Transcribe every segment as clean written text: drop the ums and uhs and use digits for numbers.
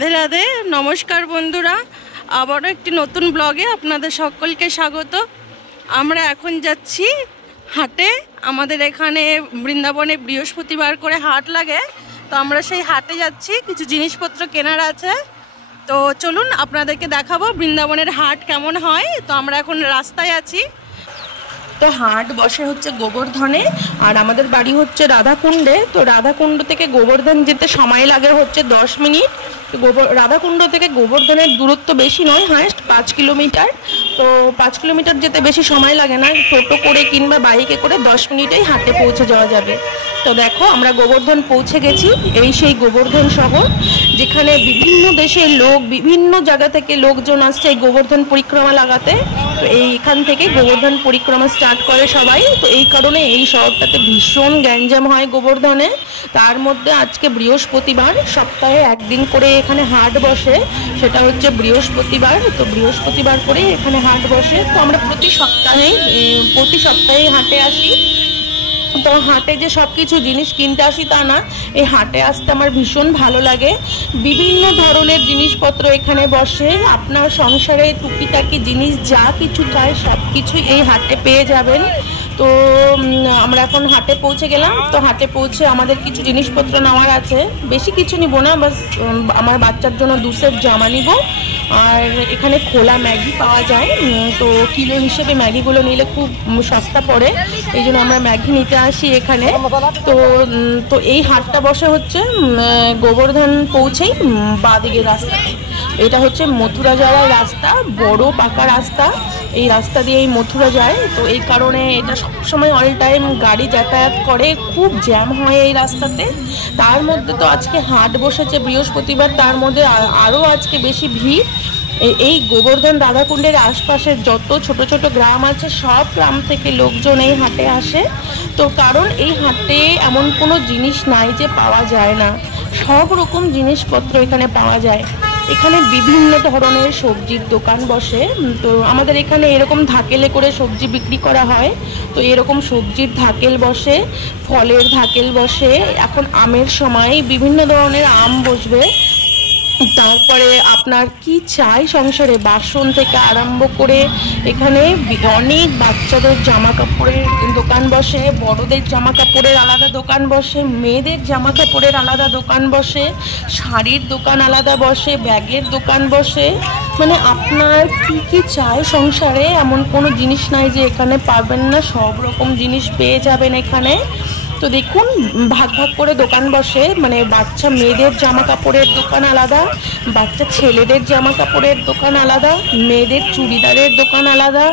রাধে রাধে, নমস্কার বন্ধুরা। আবারও একটি নতুন ব্লগে আপনাদের সকলকে স্বাগত। আমরা এখন যাচ্ছি হাটে। আমাদের এখানে বৃন্দাবনে বৃহস্পতিবার করে হাট লাগে, তো আমরা সেই হাটে যাচ্ছি, কিছু জিনিসপত্র কেনার আছে। তো চলুন আপনাদেরকে দেখাবো বৃন্দাবনের হাট কেমন হয়। তো আমরা এখন রাস্তায় আছি। তো হাট বসে হচ্ছে গোবর্ধনে, আর আমাদের বাড়ি হচ্ছে রাধাকুণ্ডে। তো রাধাকুণ্ড থেকে গোবর্ধন যেতে সময় লাগে হচ্ছে 10 মিনিট। রাধাকুণ্ড থেকে গোবর্ধনের দূরত্ব বেশি নয়, হায়েস্ট 5 কিলোমিটার। তো 5 কিলোমিটার যেতে বেশি সময় লাগে না, টোটো করে কিংবা বাইকে করে 10 মিনিটেই হাটে পৌঁছে যাওয়া যাবে। তো দেখো আমরা গোবর্ধন পৌঁছে গেছি। এই সেই গোবর্ধন শহর, যেখানে বিভিন্ন দেশের লোক, বিভিন্ন জায়গা থেকে লোকজন আসছে এই গোবর্ধন পরিক্রমা লাগাতে। তো এইখান থেকে গোবর্ধন পরিক্রমা স্টার্ট করে সবাই। তো এই কারণে এই শহরটাতে ভীষণ গ্যাঞ্জাম হয় গোবর্ধনে। তার মধ্যে আজকে বৃহস্পতিবার, সপ্তাহে একদিন করে এখানে হাট বসে, সেটা হচ্ছে বৃহস্পতিবার। তো বৃহস্পতিবার করে এখানে হাট বসে। তো আমরা প্রতি সপ্তাহে হাটে আসি। তো হাটে যে সব কিছু জিনিস কিনতে আসি তা না, এই হাটে আসতে আমার ভীষণ ভালো লাগে। বিভিন্ন ধরনের জিনিসপত্র এখানে বসে। আপনার সংসারে টুকিটাকি জিনিস যা কিছু চাই সব কিছুই এই হাটে পেয়ে যাবেন। তো আমরা এখন হাটে পৌঁছে গেলাম। তো হাটে পৌঁছে আমাদের কিছু জিনিসপত্র নেওয়ার আছে। বেশি কিছু নিব না, বাস আমার বাচ্চার জন্য 2 সেট জামা নিব। আর এখানে খোলা ম্যাগি পাওয়া যায়, তো কিলো হিসেবে ম্যাগিগুলো নিলে খুব সস্তা পড়ে, এই জন্য আমরা ম্যাগি নিতে আসি এখানে। তো এই হাটটা বসে হচ্ছে গোবর্ধন পৌঁছেই বাঁদিকের রাস্তাতে। এটা হচ্ছে মথুরা যাওয়ার রাস্তা, বড় পাকা রাস্তা। এই রাস্তা দিয়ে এই মথুরা যায়। তো এই কারণে এটা সবসময় অল টাইম গাড়ি যাতায়াত করে, খুব জ্যাম হয় এই রাস্তাতে। তার মধ্যে তো আজকে হাট বসেছে বৃহস্পতিবার, তার মধ্যে আরও আজকে বেশি ভিড়। এই গোবর্ধন রাধাকুণ্ডের আশপাশের যত ছোট ছোট গ্রাম আছে, সব গ্রাম থেকে লোকজন এই হাটে আসে। তো কারণ এই হাটে এমন কোনো জিনিস নাই যে পাওয়া যায় না, সব রকম জিনিসপত্র এখানে পাওয়া যায়। এখানে বিভিন্ন ধরনের সবজির দোকান বসে। তো আমাদের এখানে এরকম ধাকেলে করে সবজি বিক্রি করা হয়। তো এরকম সবজির ধাকেল বসে, ফলের ধাকেল বসে। এখন আমের সময় বিভিন্ন ধরনের আম বসবে। তারপরে আপনার কি চাই সংসারে, বাসন থেকে আরম্ভ করে এখানে অনেক বাচ্চাদের জামা কাপড়ের দোকান বসে, বড়দের জামা কাপড়ের আলাদা দোকান বসে, মেয়েদের জামা কাপড়ের আলাদা দোকান বসে, শাড়ির দোকান আলাদা বসে, ব্যাগের দোকান বসে। মানে আপনার কি কি চাই সংসারে, এমন কোনো জিনিস নাই যে এখানে পাবেন না, সব রকম জিনিস পেয়ে যাবেন এখানে। তো দেখুন ভাগ ভাগ করে দোকান বসে, মানে বাচ্চা মেয়েদের জামা কাপড়ের দোকান আলাদা, বাচ্চা ছেলেদের জামা কাপড়ের দোকান আলাদা, মেয়েদের চুড়িদারের দোকান আলাদা,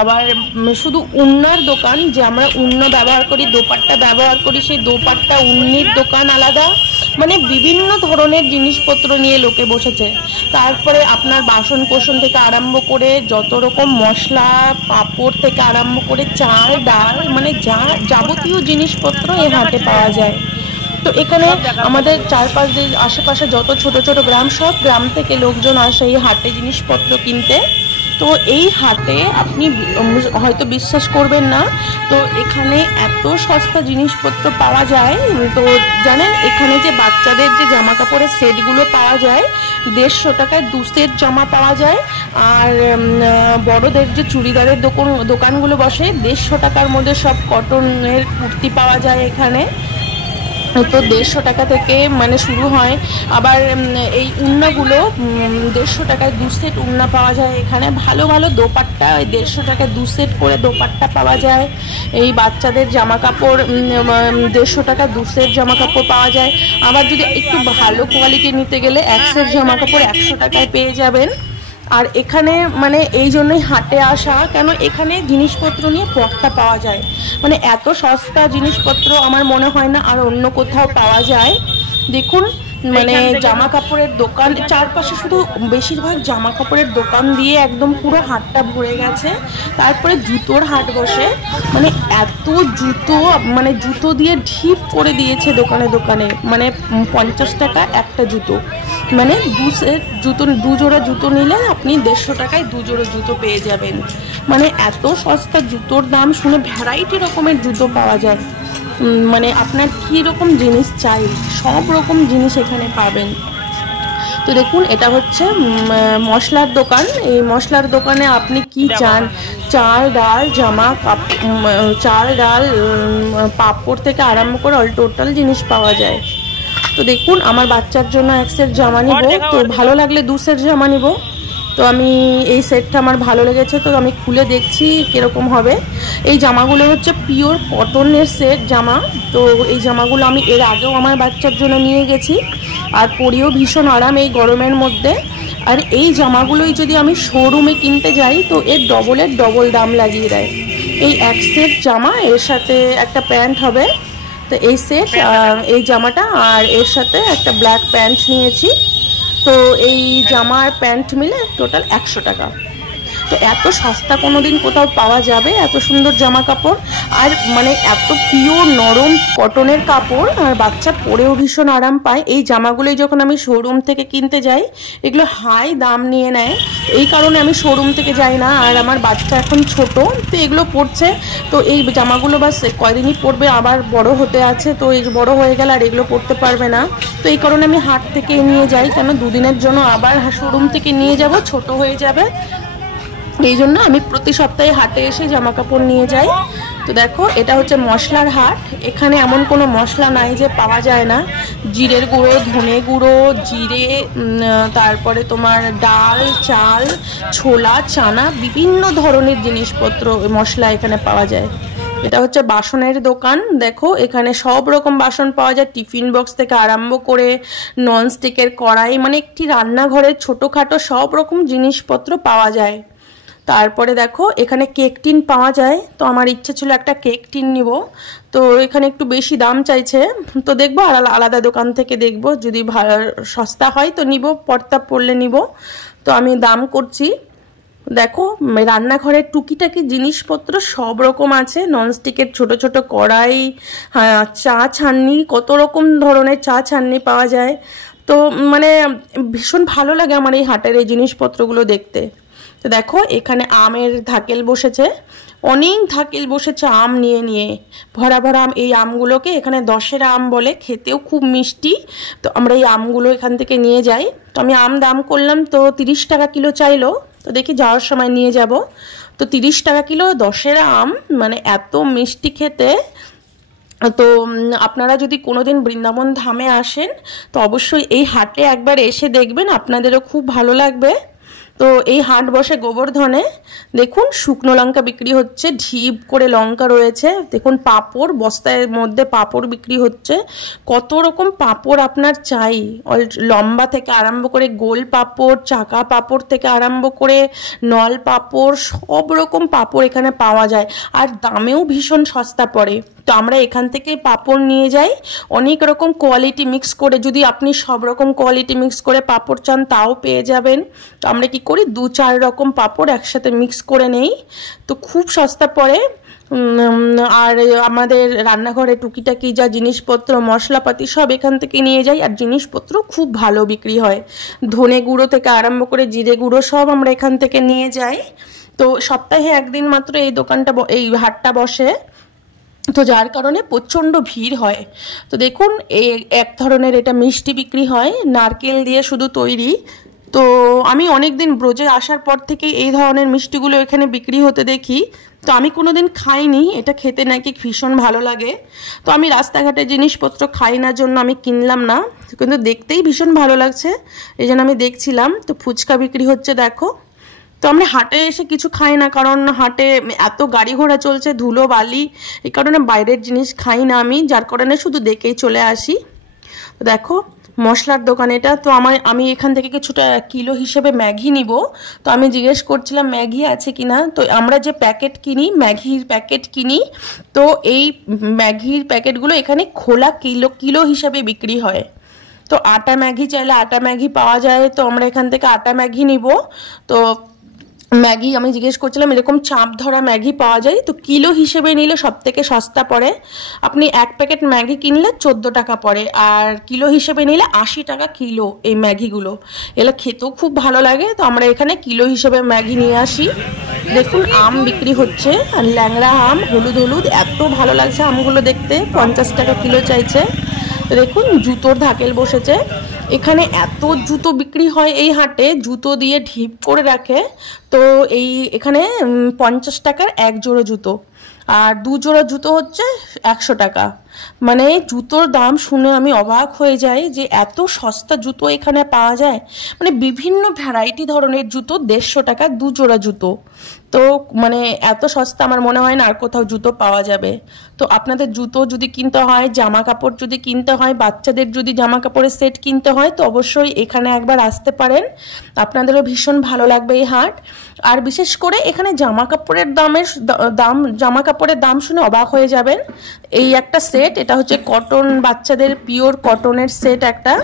আবার শুধু উন্নার দোকান, যে আমরা উন্না ব্যবহার করি, দোপাট্টা ব্যবহার করি, সেই দোপাট্টা উন্নির দোকান আলাদা। মানে বিভিন্ন ধরনের জিনিসপত্র নিয়ে লোকে বসেছে। তারপরে আপনার বাসন কোসন থেকে আরম্ভ করে যত রকম মশলা, পাঁপড় থেকে আরম্ভ করে চাল ডাল, মানে যা যাবতীয় জিনিসপত্র এই হাটে পাওয়া যায়। তো এখানে আমাদের চারপাশ দিয়ে আশেপাশে যত ছোট ছোট গ্রাম, সব গ্রাম থেকে লোকজন আসে এই হাটে জিনিসপত্র কিনতে। তো এই হাটে আপনি হয়তো বিশ্বাস করবেন না, তো এখানে এত সস্তা জিনিসপত্র পাওয়া যায়। তো জানেন এখানে যে বাচ্চাদের যে জামা কাপড়ের সেটগুলো পাওয়া যায়, 150 টাকায় 2 সেট জামা পাওয়া যায়। আর বড়দের যে চুড়িদারের দোকানগুলো বসে, 150 টাকার মধ্যে সব কটনের কুর্তি পাওয়া যায় এখানে। তো 150 টাকা থেকে মানে শুরু হয়। আবার এই উন্নাগুলো 150 টাকায় 2 সেট উন্না পাওয়া যায় এখানে। ভালো ভালো দোপাট্টা 150 টাকায় 2 সেট করে দোপাট্টা পাওয়া যায়। এই বাচ্চাদের জামা কাপড় 150 টাকা 2 সেট জামা কাপড় পাওয়া যায়। আবার যদি একটু ভালো কোয়ালিটি নিতে গেলে 1 সেট জামা কাপড় 100 টাকায় পেয়ে যাবেন। আর এখানে মানে এই জন্যই হাটে আসা, কেন এখানে জিনিসপত্র নিয়ে পট্টা পাওয়া যায়। মানে এত সস্তা জিনিসপত্র আমার মনে হয় না আর অন্য কোথাও পাওয়া যায়। দেখুন মানে জামা কাপড়ের দোকান চারপাশে, শুধু বেশিরভাগ জামা কাপড়ের দোকান দিয়ে একদম পুরো হাটটা ভরে গেছে। তারপরে জুতোর হাট বসে, মানে এত জুতো, মানে জুতো দিয়ে ঢিপ করে দিয়েছে দোকানে দোকানে। মানে 50 টাকা একটা জুতো, মানে 2 সেট জুতো, 2 জোড়া জুতো নিলে আপনি 150 টাকায় 2 জোড়া জুতো পেয়ে যাবেন। মানে এত সস্তা জুতোর দাম শুনে ভ্যারাইটি রকমের জুতো পাওয়া যায়। মানে আপনার কী রকম জিনিস চাই সব রকম জিনিস এখানে পাবেন। তো দেখুন এটা হচ্ছে মশলার দোকান। এই মশলার দোকানে আপনি কি চান, চাল ডাল জামা চাল ডাল পাঁপড় থেকে আরম্ভ করে অল টোটাল জিনিস পাওয়া যায়। তো দেখুন আমার বাচ্চার জন্য এক সেট জামা নিব, তো ভালো লাগলে 2 সেট জামা নিব। তো আমি এই সেটটা আমার ভালো লেগেছে, তো আমি খুলে দেখছি কীরকম হবে। এই জামাগুলো হচ্ছে পিওর কটনের সেট জামা। তো এই জামাগুলো আমি এর আগেও আমার বাচ্চার জন্য নিয়ে গেছি, আর পরিও ভীষণ আরাম এই গরমের মধ্যে। আর এই জামাগুলোই যদি আমি শোরুমে কিনতে যাই তো এর ডবল দাম লাগিয়ে দেয়। এই এক সেট জামা, এর সাথে একটা প্যান্ট হবে। তো এই সেট এই জামাটা আর এর সাথে একটা ব্ল্যাক প্যান্ট নিয়েছি। তো এই জামা আর প্যান্ট মিলে টোটাল 100 টাকা। তো এত সস্তা কোনোদিন কোথাও পাওয়া যাবে এত সুন্দর জামা কাপড়, আর মানে এত পিওর নরম কটনের কাপড়, আর বাচ্চা পরেও ভীষণ আরাম পায়। এই জামাগুলোই যখন আমি শোরুম থেকে কিনতে যাই এগুলো হাই দাম নিয়ে নেয়, এই কারণে আমি শোরুম থেকে যাই না। আর আমার বাচ্চা এখন ছোট, তো এগুলো পরছে, তো এই জামাগুলো বাস কয়দিনই পরবে, আবার বড় হতে আছে। তো এই বড় হয়ে গেলে আর এগুলো পরতে পারবে না, তো এই কারণে আমি হাট থেকে নিয়ে যাই, কেন 2 দিনের জন্য আবার শোরুম থেকে নিয়ে যাব, ছোট হয়ে যাবে। এই জন্য আমি প্রতি সপ্তাহে হাটে এসে জামা কাপড় নিয়ে যাই। তো দেখো এটা হচ্ছে মশলার হাট। এখানে এমন কোনো মশলা নাই যে পাওয়া যায় না। জিরের গুঁড়ো, ধনে গুঁড়ো, জিরে, তারপরে তোমার ডাল, চাল, ছোলা, চানা, বিভিন্ন ধরনের জিনিসপত্র মশলা এখানে পাওয়া যায়। এটা হচ্ছে বাসনের দোকান। দেখো এখানে সব রকম বাসন পাওয়া যায়, টিফিন বক্স থেকে আরম্ভ করে ননস্টিকের কড়াই, মানে একটি রান্নাঘরের ছোটোখাটো সব রকম জিনিসপত্র পাওয়া যায়। তারপরে দেখো এখানে কেক টিন পাওয়া যায়, তো আমার ইচ্ছে ছিল একটা কেক টিন নিব। তো এখানে একটু বেশি দাম চাইছে, তো দেখবো আর আলাদা দোকান থেকে দেখবো, যদি সস্তা হয় তো নিব, পর্তা পড়লে নিব। তো আমি দাম করছি। দেখো রান্নাঘরের টুকিটাকি জিনিসপত্র সব রকম আছে, ননস্টিকের ছোট ছোট কড়াই, চা ছাননি, কত রকম ধরনের চা ছাননি পাওয়া যায়। তো মানে ভীষণ ভালো লাগে আমার এই হাটের এই জিনিসপত্রগুলো দেখতে। তো দেখো এখানে আমের ধাকেল বসেছে, অনেক ধাকেল বসেছে আম নিয়ে নিয়ে, ভরা ভরা আম। এই আমগুলোকে এখানে 10-এর আম বলে, খেতেও খুব মিষ্টি। তো আমরা এই আমগুলো এখান থেকে নিয়ে যাই। তো আমি আম দাম করলাম, তো 30 টাকা কিলো চাইলো, তো দেখি যাওয়ার সময় নিয়ে যাব। তো 30 টাকা কিলো 10-এর আম, মানে এত মিষ্টি খেতে। তো আপনারা যদি কোনোদিন বৃন্দাবন ধামে আসেন তো অবশ্যই এই হাটে একবার এসে দেখবেন, আপনাদেরও খুব ভালো লাগবে। তো এই হাট বসে গোবর্ধনে। দেখুন শুকনো লঙ্কা বিক্রি হচ্ছে, ঢিপ করে লঙ্কা রয়েছে। দেখুন পাঁপড়, বস্তার মধ্যে পাঁপড় বিক্রি হচ্ছে। কত রকম পাঁপড় আপনার চাই, লম্বা থেকে আরম্ভ করে গোল পাঁপড়, চাকা পাঁপড় থেকে আরম্ভ করে নল পাঁপড়, সব রকম পাঁপড় এখানে পাওয়া যায়, আর দামেও ভীষণ সস্তা পড়ে। তো আমরা এখান থেকে পাঁপড় নিয়ে যাই, অনেক রকম কোয়ালিটি মিক্স করে। যদি আপনি সব রকম কোয়ালিটি মিক্স করে পাঁপড় চান তাও পেয়ে যাবেন। তো আমরা কি করি, 2-4 রকম পাঁপড় একসাথে মিক্স করে নেই, তো খুব সস্তা পড়ে। আর আমাদের রান্নাঘরে টুকিটাকি যা জিনিসপত্র মশলাপাতি সব এখান থেকে নিয়ে যাই, আর জিনিসপত্র খুব ভালো বিক্রি হয়। ধনে গুঁড়ো থেকে আরম্ভ করে জিরে গুঁড়ো সব আমরা এখান থেকে নিয়ে যাই। তো সপ্তাহে একদিন মাত্র এই দোকানটা, এই হাটটা বসে, তো যার কারণে প্রচণ্ড ভিড় হয়। তো দেখুন এই এক ধরনের এটা মিষ্টি বিক্রি হয়, নারকেল দিয়ে শুধু তৈরি। তো আমি অনেক দিন ব্রজে আসার পর থেকে এই ধরনের মিষ্টিগুলো এখানে বিক্রি হতে দেখি। তো আমি কোনোদিন খাইনি, এটা খেতে নাকি ভীষণ ভালো লাগে। তো আমি রাস্তাঘাটে জিনিসপত্র খাই না জন্য আমি কিনলাম না, কিন্তু দেখতেই ভীষণ ভালো লাগছে, এই জন্য আমি দেখছিলাম। তো ফুচকা বিক্রি হচ্ছে দেখো। তো আমরা হাটে এসে কিছু খাই না, কারণ হাটে এত গাড়ি ঘোড়া চলছে, ধুলো বালি, এই কারণে বাইরের জিনিস খাই না আমি, যার কারণে শুধু দেখেই চলে আসি। তো দেখো মশলার দোকান এটা। তো আমি এখান থেকে কিছুটা কিলো হিসেবে ম্যাগি নিব। তো আমি জিজ্ঞেস করছিলাম ম্যাগি আছে কিনা। তো আমরা যে প্যাকেট কিনি, ম্যাগির প্যাকেট কিনি, তো এই ম্যাগির প্যাকেটগুলো এখানে খোলা কিলো হিসাবে বিক্রি হয়। তো আটা ম্যাগি চাইলে আটা ম্যাগি পাওয়া যায়, তো আমরা এখান থেকে আটা ম্যাগি নিব। তো ম্যাগি আমি জিজ্ঞেস করছিলাম, এরকম চাপ ধরা ম্যাগি পাওয়া যায়, তো কিলো হিসেবে নিলে সব থেকে সস্তা পড়ে। আপনি 1 প্যাকেট ম্যাগি কিনলে 14 টাকা পড়ে, আর কিলো হিসেবে নিলে 80 টাকা কিলো এই ম্যাগিগুলো। এগুলো খেতেও খুব ভালো লাগে। তো আমরা এখানে কিলো হিসেবে ম্যাগি নিয়ে আসি। দেখুন আম বিক্রি হচ্ছে, আর ল্যাংড়া আম, হলুদ হলুদ, এত ভালো লাগছে আমগুলো দেখতে। 50 টাকা কিলো চাইছে। দেখুন জুতোর ধাকেল বসেছে, এখানে এত জুতো বিক্রি হয় এই হাটে, জুতো দিয়ে ঢিপ করে রাখে। তো এখানে 50 টাকার এক জোড়া জুতো, আর 2 জোড়া জুতো হচ্ছে 100 টাকা। মানে জুতোর দাম শুনে আমি অবাক হয়ে যাই যে এত সস্তা জুতো এখানে পাওয়া যায়। মানে বিভিন্ন ভ্যারাইটি ধরনের জুতো, 150 টাকা 2 জোড়া জুতো। তো মানে এত সস্তা আমার মনে হয় না আর কোথাও জুতো পাওয়া যাবে। তো আপনাদের জুতো যদি কিনতে হয়, জামা কাপড় যদি কিনতে হয়, বাচ্চাদের যদি জামা কাপড়ের সেট কিনতে হয়, তো অবশ্যই এখানে একবার আসতে পারেন, আপনাদেরও ভীষণ ভালো লাগবে এই হাট। আর বিশেষ করে এখানে জামা কাপড়ের দাম শুনে অবাক হয়ে যাবেন। এই একটা সেট, এটা হচ্ছে কটন, বাচ্চাদের পিওর কটনের সেট, একটা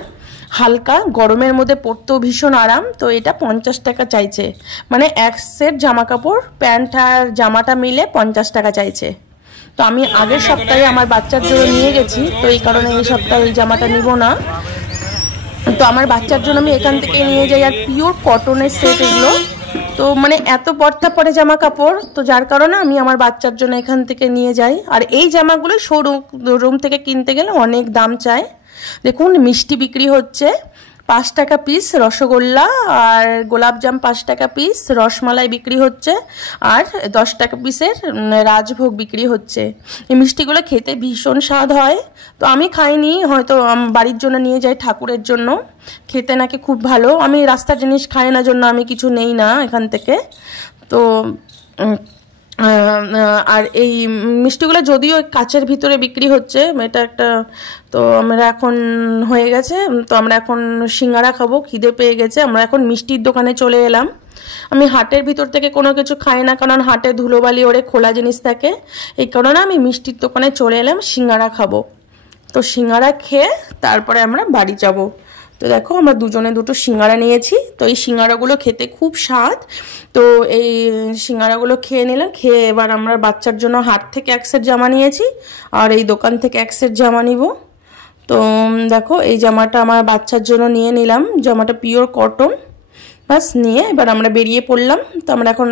হালকা গরমের মধ্যে পরতেও ভীষণ আরাম। তো এটা 50 টাকা চাইছে, মানে এক সেট জামা কাপড়, প্যান্ট আর জামাটা মিলে 50 টাকা চাইছে। তো আমি আগের সপ্তাহে আমার বাচ্চার জন্য নিয়ে গেছি, তো এই কারণে এই সপ্তাহে এই জামাটা নিব না। তো আমার বাচ্চার জন্য আমি এখান থেকে নিয়ে যাই। আর পিওর কটনের সেট এগুলো, তো মানে এত পড়তা পরে জামা কাপড়, তো যার কারণে আমি আমার বাচ্চার জন্য এখান থেকে নিয়ে যাই। আর এই জামাগুলো শোরুম থেকে কিনতে গেলে অনেক দাম চায়। দেখুন মিষ্টি বিক্রি হচ্ছে 5 টাকা পিস, রসগোল্লা আর গোলাপজাম 5 টাকা পিস, রসমালাই বিক্রি হচ্ছে, আর 10 টাকা পিসের রাজভোগ বিক্রি হচ্ছে। এই মিষ্টিগুলো খেতে ভীষণ স্বাদ হয়। তো আমি খাইনি, হয়তো বাড়ির জন্য নিয়ে যাই, ঠাকুরের জন্য। খেতে নাকি খুব ভালো। আমি রাস্তার জিনিস খাই না জন্য আমি কিছু নেই না এখান থেকে। তো আর এই মিষ্টিগুলো যদিও কাচের ভিতরে বিক্রি হচ্ছে, এটা একটা, তো আমরা এখন হয়ে গেছে, তো আমরা এখন সিঙ্গারা খাবো, খিদে পেয়ে গেছে। আমরা এখন মিষ্টির দোকানে চলে এলাম। আমি হাটের ভিতর থেকে কোনো কিছু খাই না, কারণ হাটে ধুলোবালি ওরে খোলা জিনিস থাকে, এই কারণে আমি মিষ্টির দোকানে চলে এলাম, সিঙ্গারা খাবো। তো সিঙ্গারা খেয়ে তারপরে আমরা বাড়ি যাব। তো দেখো আমরা দুজনে দুটো সিঙ্গারা নিয়েছি। তো এই সিঙ্গারাগুলো খেতে খুব স্বাদ। তো এই সিঙ্গারাগুলো খেয়ে নিলাম, খেয়ে এবার আমরা বাচ্চার জন্য হাট থেকে এক সেট জামা নিয়েছি, আর এই দোকান থেকে এক সেট জামা নিব। তো দেখো এই জামাটা আমার বাচ্চার জন্য নিয়ে নিলাম, জামাটা পিওর কটন। বাস নিয়ে এবার আমরা বেরিয়ে পড়লাম। তো আমরা এখন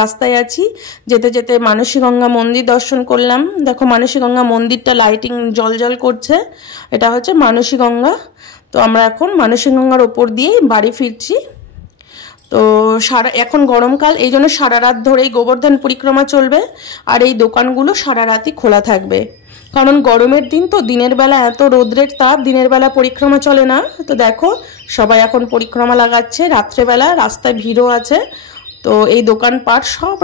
রাস্তায় আছি, যেতে যেতে মানসীগঙ্গা মন্দির দর্শন করলাম। দেখো মানসীগঙ্গা মন্দিরটা লাইটিং জল করছে, এটা হচ্ছে মানসীগঙ্গা। তো আমরা এখন মানসীগঙ্গার ওপর দিয়ে বাড়ি ফিরছি। তো এখন গরমকাল, এই জন্য সারা রাত ধরেই গোবর্ধন পরিক্রমা চলবে, আর এই দোকানগুলো সারা রাতই খোলা থাকবে, কারণ গরমের দিন তো, দিনের বেলা এত রোদ্রের তাপ, দিনের বেলা পরিক্রমা চলে না। তো দেখো সবাই এখন পরিক্রমা লাগাচ্ছে, রাত্রেবেলা রাস্তায় ভিড়ও আছে। তো এই দোকানপাট সব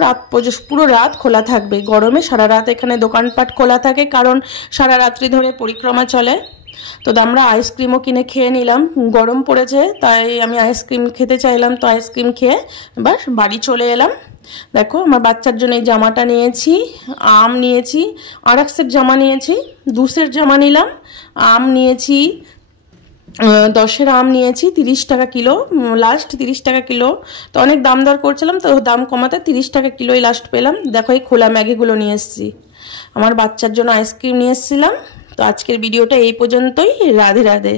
পুরো রাত খোলা থাকবে। গরমে সারা রাত এখানে দোকানপাট খোলা থাকে, কারণ সারা রাত্রি ধরে পরিক্রমা চলে। তো আমরা আইসক্রিমও কিনে খেয়ে নিলাম, গরম পড়েছে তাই আমি আইসক্রিম খেতে চাইলাম। তো আইসক্রিম খেয়ে এবার বাড়ি চলে এলাম। দেখো আমার বাচ্চার জন্য এই জামাটা নিয়েছি, আম নিয়েছি, আর এক সেট জামা নিয়েছি, 2 সেট জামা নিলাম। আম নিয়েছি 10-এর আম নিয়েছি, 30 টাকা কিলো, লাস্ট 30 টাকা কিলো। তো অনেক দাম দর করছিলাম, তো দাম কমাতে 30 টাকা কিলোই লাস্ট পেলাম। দেখো এই খোলা ম্যাগিগুলো নিয়ে এসেছি, আমার বাচ্চার জন্য আইসক্রিম নিয়ে এসেছিলাম। তো আজকের ভিডিওটা এই পর্যন্তই। রাধে রাধে।